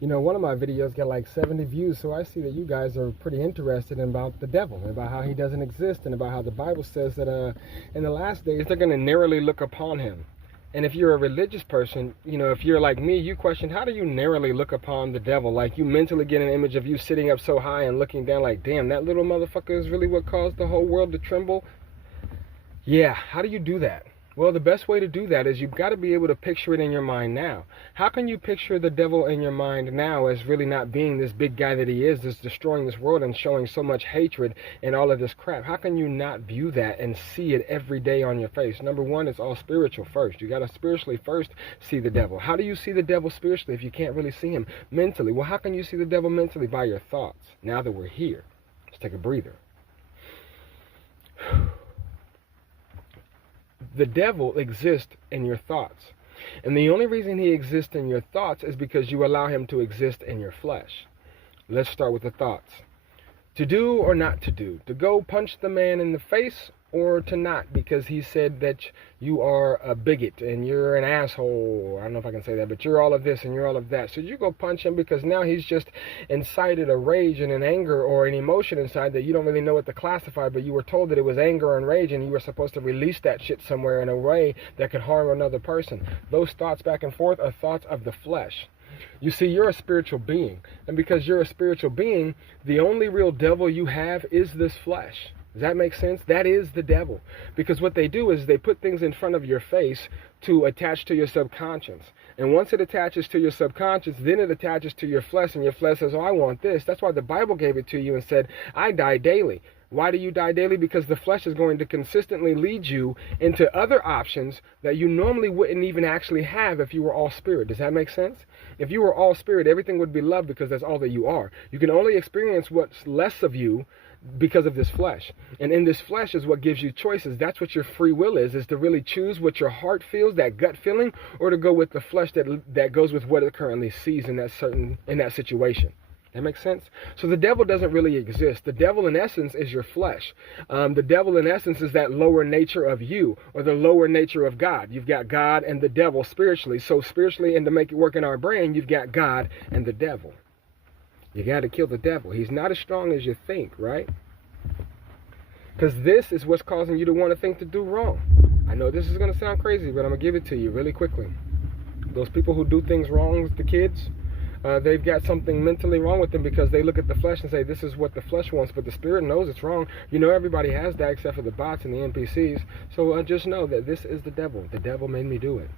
You know, one of my videos got like 70 views, so I see that you guys are pretty interested about the devil, about how he doesn't exist, and about how the Bible says that in the last days they're going to narrowly look upon him. And if you're a religious person, you know, if you're like me, you question, how do you narrowly look upon the devil? Like, you mentally get an image of you sitting up so high and looking down like, damn, that little motherfucker is really what caused the whole world to tremble? Yeah, how do you do that? Well, the best way to do that is you've got to be able to picture it in your mind now. How can you picture the devil in your mind now as really not being this big guy that he is, that's destroying this world and showing so much hatred and all of this crap? How can you not view that and see it every day on your face? Number one, it's all spiritual first. You got to spiritually first see the devil. How do you see the devil spiritually if you can't really see him mentally? Well, how can you see the devil mentally? By your thoughts. Now that we're here, let's take a breather. The devil exists in your thoughts. And the only reason he exists in your thoughts is because you allow him to exist in your flesh. Let's start with the thoughts. To do or not to do. To go punch the man in the face or to not, because he said that you are a bigot and you're an asshole. I don't know if I can say that, but you're all of this and you're all of that. So you go punch him because now he's just incited a rage and an anger or an emotion inside that you don't really know what to classify, but you were told that it was anger and rage and you were supposed to release that shit somewhere in a way that could harm another person. Those thoughts back and forth are thoughts of the flesh. You see, you're a spiritual being, and because you're a spiritual being, the only real devil you have is this flesh. Does that make sense? That is the devil. Because what they do is they put things in front of your face to attach to your subconscious. And once it attaches to your subconscious, then it attaches to your flesh, and your flesh says, oh, I want this. That's why the Bible gave it to you and said, I die daily. Why do you die daily? Because the flesh is going to consistently lead you into other options that you normally wouldn't even actually have if you were all spirit. Does that make sense? If you were all spirit, everything would be love because that's all that you are. You can only experience what's less of you because of this flesh. And in this flesh is what gives you choices. That's what your free will is to really choose what your heart feels, that gut feeling, or to go with the flesh that goes with what it currently sees in that situation. That makes sense? So the devil doesn't really exist. The devil in essence is your flesh. The devil in essence is that lower nature of you, or the lower nature of God. You've got God and the devil spiritually. So spiritually, and to make it work in our brain, you've got God and the devil. You got to kill the devil. He's not as strong as you think, right? Because this is what's causing you to want to think to do wrong. I know this is going to sound crazy, but I'm going to give it to you really quickly. Those people who do things wrong with the kids, they've got something mentally wrong with them because they look at the flesh and say, this is what the flesh wants, but the spirit knows it's wrong. You know, everybody has that except for the bots and the NPCs. So just know that this is the devil. The devil made me do it.